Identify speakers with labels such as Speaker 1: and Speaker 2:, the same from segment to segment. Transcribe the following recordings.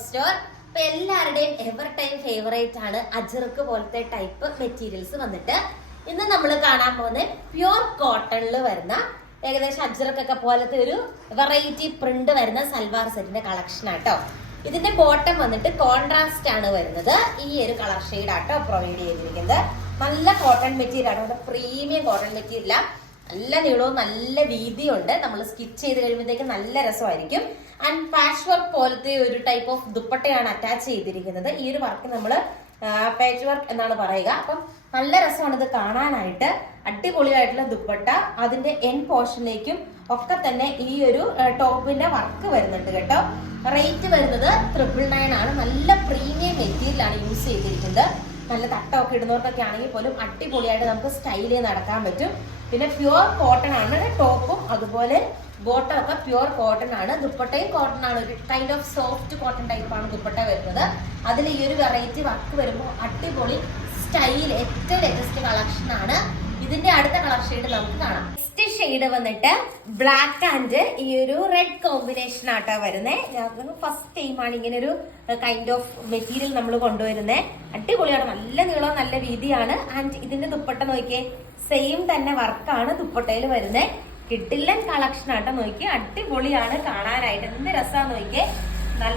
Speaker 1: Store ഇപ്പൊ എല്ലാവരുടെയും ever time favourite ആണ് അജർക്ക് പോലത്തെ ടൈപ്പ് മെറ്റീരിയൽസ് വന്നിട്ട്. ഇന്ന് നമ്മൾ കാണാൻ പോകുന്നത് പ്യുർ കോട്ടണിൽ വരുന്ന ഏകദേശം അജ്രക്കൊക്കെ പോലത്തെ ഒരു വെറൈറ്റി പ്രിന്റ് വരുന്ന സൽവാർ സെറ്റിന്റെ കളക്ഷൻ ആട്ടോ. ഇതിന്റെ ബോട്ടം വന്നിട്ട് കോൺട്രാസ്റ്റ് ആണ് വരുന്നത്. ഈ ഒരു കളർ ഷെയ്ഡ് ആട്ടോ പ്രൊവൈഡ് ചെയ്തിരിക്കുന്നത്. നല്ല കോട്ടൺ മെറ്റീരിയൽ ആണ്. പ്രീമിയം കോട്ടൺ മെറ്റീരിയൽ നല്ല നീളവും നല്ല വീതിയും ഉണ്ട് നമ്മൾ സ്റ്റിച്ച് ചെയ്ത് കഴിയുമ്പോഴത്തേക്ക് നല്ല രസമായിരിക്കും. ആൻഡ് പാച്ച് വർക്ക് പോലത്തെ ഒരു ടൈപ്പ് ഓഫ് ദുപ്പട്ടയാണ് അറ്റാച്ച് ചെയ്തിരിക്കുന്നത്. ഈ ഒരു വർക്ക് നമ്മൾ പാച്ച് വർക്ക് എന്നാണ് പറയുക. അപ്പം നല്ല രസമാണ് ഇത് കാണാനായിട്ട്. അടിപൊളിയായിട്ടുള്ള ദുപ്പട്ട. അതിന്റെ എൻ പോർഷനിലേക്കും ഒക്കെ തന്നെ ഈ ഒരു ടോപ്പിന്റെ വർക്ക് വരുന്നുണ്ട് കേട്ടോ. റേറ്റ് വരുന്നത് ട്രിപ്പിൾ നയൻ ആണ്. നല്ല പ്രീമിയം മെറ്റീരിയൽ ആണ് യൂസ് ചെയ്തിരിക്കുന്നത്. നല്ല തട്ടമൊക്കെ ഇടുന്നവർക്കൊക്കെ ആണെങ്കിൽ പോലും അടിപൊളിയായിട്ട് നമുക്ക് ചെയ്ത് നടക്കാൻ പറ്റും. പിന്നെ പ്യുവർ കോട്ടൺ ആണ്. ടോപ്പും അതുപോലെ ബോട്ടം ഒക്കെ പ്യുവർ കോട്ടൺ ആണ്. ദുപ്പട്ടയും കോട്ടൺ ആണ്. ഒരു kind of soft cotton type ആണ് ദുപ്പട്ട വരുന്നത്. അതിൽ ഈ ഒരു വെറൈറ്റി വർക്ക് വരുമ്പോൾ അടിപൊളി സ്റ്റൈൽ ഏറ്റവും ലേറ്റസ്റ്റ് കളക്ഷൻ ആണ്. ഇതിന്റെ അടുത്ത കളർ ഷെയ്ഡ് നമുക്ക് കാണാം. നെക്സ്റ്റ് ഷെയ്ഡ് വന്നിട്ട് ബ്ലാക്ക് ആൻഡ് ഈ ഒരു റെഡ് കോമ്പിനേഷൻ ആട്ടോ വരുന്നത് ഫസ്റ്റ് ടൈം ആണ് ഇങ്ങനെ ഒരു കൈൻഡ് ഓഫ് മെറ്റീരിയൽ നമ്മൾ കൊണ്ടുവരുന്നത് അടിപൊളിയാണ്. നല്ല നീളം നല്ല വീതിയാണ്. ആൻഡ് ഇതിന്റെ ദുപ്പട്ട നോക്കിയേ സെയിം തന്നെ വർക്കാണ് ദുപ്പട്ടയിൽ വരുന്നത് കിട്ടില്ല കളക്ഷൻ ആട്ടോ നോക്കി അടിപൊളിയാണ് കാണാനായിട്ട്. എന്ത് രസമാണ് നോക്കിയേ.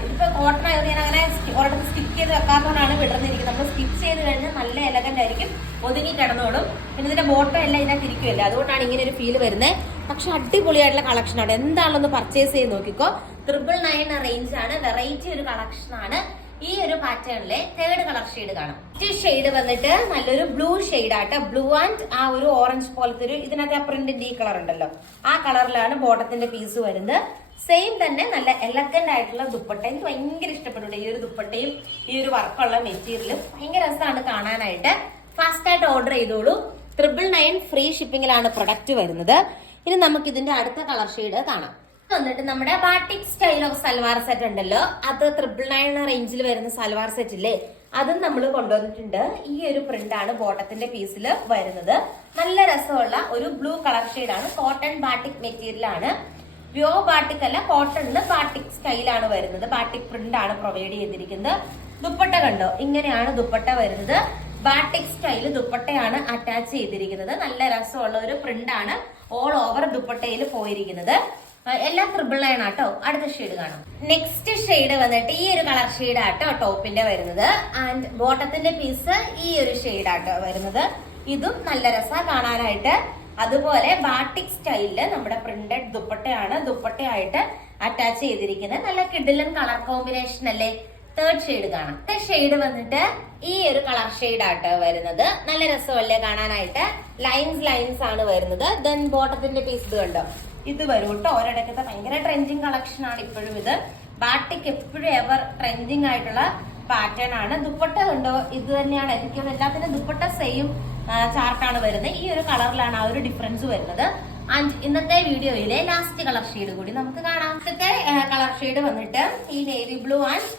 Speaker 1: ഇപ്പൊ കോട്ടൺ ആയത് ഞാൻ അങ്ങനെ ഒരിടത്ത് സ്റ്റിക്ക് ചെയ്ത് വെക്കാത്തതുകൊണ്ടാണ് വിടർന്നിരിക്കുന്നത്. നമ്മൾ സ്റ്റിച്ച് ചെയ്ത് കഴിഞ്ഞാൽ നല്ല എലഗന്റ് ആയിരിക്കും. ഒതുങ്ങി കിടന്നോളും. പിന്നെ ഇതിന്റെ ബോട്ടം എല്ലാം ഇതിനകത്ത് തിരിക്കുമല്ലേ അതുകൊണ്ടാണ് ഇങ്ങനെ ഒരു ഫീൽ വരുന്നത് പക്ഷെ അടിപൊളിയായിട്ടുള്ള കളക്ഷൻ ആണ്. എന്താണെന്ന് പർച്ചേസ് ചെയ്ത് നോക്കിക്കോ. ട്രിപ്പിൾ നയൻ റേഞ്ച് ആണ്. വെറൈറ്റി ഒരു കളക്ഷൻ ആണ്. ഈ ഒരു പാറ്റേണിലെ തേർഡ് കളർ ഷെയ്ഡ് കാണാം. ഫസ്റ്റ് ഷെയ്ഡ് വന്നിട്ട് നല്ലൊരു ബ്ലൂ ഷെയ്ഡ് ആട്ടോ. ബ്ലൂ ആൻഡ് ആ ഒരു ഓറഞ്ച് പോലത്തെ ഒരു ഇതിനകത്ത് ആ പ്രിന്റിന്റെ ഈ കളർ ഉണ്ടല്ലോ. ആ കളറിലാണ് ബോട്ടത്തിന്റെ പീസ് വരുന്നത്. സെയിം തന്നെ നല്ല എലഗന്റ് ആയിട്ടുള്ള ദുപ്പട്ട എനിക്ക് ഭയങ്കര ഇഷ്ടപ്പെട്ടു ഈ ഒരു ദുപ്പട്ടയും ഈ ഒരു വർക്കുള്ള മെറ്റീരിയലും ഭയങ്കര രസമാണ് കാണാനായിട്ട്. ഫാസ്റ്റ് ആയിട്ട് ഓർഡർ ചെയ്തോളൂ. ട്രിപ്പിൾ നയൻ ഫ്രീ ഷിപ്പിംഗിലാണ് പ്രൊഡക്റ്റ് വരുന്നത്. ഇനി നമുക്ക് ഇതിന്റെ അടുത്ത കളർ ഷെയ്ഡ് കാണാം. വന്നിട്ട് നമ്മുടെ batik style of salwar set ഉണ്ടല്ലോ. അത് ട്രിപ്പിൾ നയൻ റേഞ്ചിൽ വരുന്ന സൽവാർ സെറ്റ് ഇല്ലേ? അതും നമ്മൾ കൊണ്ടുവന്നിട്ടുണ്ട്. ഈ ഒരു പ്രിന്റ് ആണ് ബോട്ടത്തിന്റെ പീസിൽ വരുന്നത്. നല്ല രസമുള്ള ഒരു ബ്ലൂ കളർ ആണ്. കോട്ടൺ ബാട്ടിക് മെറ്റീരിയൽ ആണ്. പ്യോ ബാട്ടിക് അല്ല കോട്ടണിന് ബാട്ടിക് സ്റ്റൈലാണ് വരുന്നത്. ബാട്ടിക് പ്രിന്റ് ആണ് പ്രൊവൈഡ് ചെയ്തിരിക്കുന്നത്. ദുപ്പട്ട കണ്ടോ? ഇങ്ങനെയാണ് ദുപ്പട്ട വരുന്നത്. ബാട്ടിക് സ്റ്റൈൽ ദുപ്പട്ടയാണ് അറ്റാച്ച് ചെയ്തിരിക്കുന്നത്. നല്ല രസമുള്ള ഒരു പ്രിന്റ് ആണ് ഓൾ ഓവർ ദുപ്പട്ടയിൽ പോയിരിക്കുന്നത്. എല്ലാം ട്രിപ്പിൾ ലൈൻ ആട്ടോ. അടുത്ത ഷെയ്ഡ് കാണാം. നെക്സ്റ്റ് ഷെയ്ഡ് വന്നിട്ട് ഈ ഒരു കളർ ഷെയ്ഡ് ആട്ടോ ടോപ്പിന്റെ വരുന്നത്. ആൻഡ് ബോട്ടത്തിന്റെ പീസ് ഈ ഒരു ഷെയ്ഡ് ആട്ടോ വരുന്നത്. ഇതും നല്ല രസ കാണാനായിട്ട്. അതുപോലെ ബാട്ടിക് സ്റ്റൈലിൽ നമ്മുടെ പ്രിന്റഡ് ദുപ്പട്ടയാണ്. ദുപ്പട്ടയായിട്ട് അറ്റാച്ച് ചെയ്തിരിക്കുന്നത്. നല്ല കിഡിലൻ കളർ കോമ്പിനേഷൻ അല്ലേ? തേർഡ് ഷെയ്ഡ് കാണാം. ഷെയ്ഡ് വന്നിട്ട് ഈ ഒരു കളർ ഷെയ്ഡ് ആട്ടോ വരുന്നത്. നല്ല രസമല്ലേ കാണാനായിട്ട്? ലൈൻസ് ലൈൻസ് ആണ് വരുന്നത്. ദെൻ ബോട്ടത്തിന്റെ പീസ് കണ്ടോ? ഇത് വരും കേട്ടോ. ഒരിടക്കത്തെ ഭയങ്കര ട്രെൻഡിങ് കളക്ഷൻ ആണ് ഇപ്പോഴും ഇത്. ബാട്ടിക്ക് എപ്പോഴും എവർ ട്രെൻഡിങ് ആയിട്ടുള്ള പാറ്റേൺ ആണ്. ദുപ്പട്ട കണ്ടോ? ഇത് തന്നെയാണ് എനിക്ക് എല്ലാത്തിനും ദുപ്പട്ട സെയിം ചാർട്ടാണ് വരുന്നത്. ഈ ഒരു കളറിലാണ് ആ ഒരു ഡിഫറൻസ് വരുന്നത്. ഇന്നത്തെ വീഡിയോയിലെ ലാസ്റ്റ് കളർ ഷെയ്ഡ് കൂടി നമുക്ക് കാണാം. ഇന്നത്തെ കളർ ഷെയ്ഡ് വന്നിട്ട് ഈ navy blue and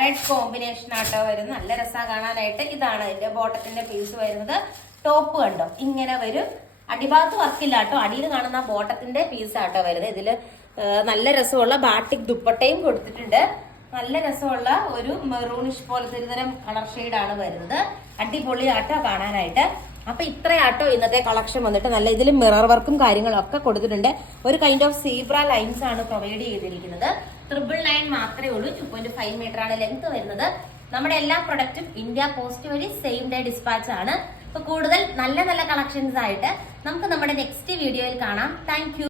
Speaker 1: red combination ആട്ടോ വരുന്ന നല്ല രസമാണ് കാണാനായിട്ട്. ഇതാണ് ഇതിന്റെ ബോട്ടത്തിന്റെ പീസ് വരുന്നത്. ടോപ്പ് കണ്ടോ? ഇങ്ങനെ വരും. അടിഭാഗത്ത് വർക്കില്ല കേട്ടോ. അടിയിൽ കാണുന്ന ബോട്ടത്തിന്റെ പീസ് ആട്ടോ വരുന്നത്. ഇതിൽ നല്ല രസമുള്ള ബാട്ടിക് ദുപ്പട്ടയും കൊടുത്തിട്ടുണ്ട്. നല്ല രസമുള്ള ഒരു മെറൂണിഷ് പോലത്തെ ഒരു തരം കളർ ആണ് വരുന്നത്. അടിപൊളി ആട്ടോ കാണാനായിട്ട്. അപ്പൊ ഇത്രയാട്ടോ ഇന്നത്തെ കളക്ഷൻ വന്നിട്ട്. നല്ല ഇതിൽ മിറർ വർക്കും കാര്യങ്ങളും ഒക്കെ കൊടുത്തിട്ടുണ്ട്. ഒരു കൈൻഡ് ഓഫ് സീബ്ര ലൈൻസ് ആണ് പ്രൊവൈഡ് ചെയ്തിരിക്കുന്നത്. ട്രിപ്പിൾ നയൻ മാത്രമേ ഉള്ളൂ. ടു പോയിന്റ് ഫൈവ് മീറ്റർ ആണ് ലെങ്ത് വരുന്നത്. നമ്മുടെ എല്ലാ പ്രൊഡക്റ്റും ഇന്ത്യ പോസ്റ്റ് വഴി സെയിം ഡേ ഡിസ്പാച്ച് ആണ്. അപ്പൊ കൂടുതൽ നല്ല നല്ല കളക്ഷൻസ് ആയിട്ട് നമുക്ക് നമ്മുടെ നെക്സ്റ്റ് വീഡിയോയിൽ കാണാം. താങ്ക്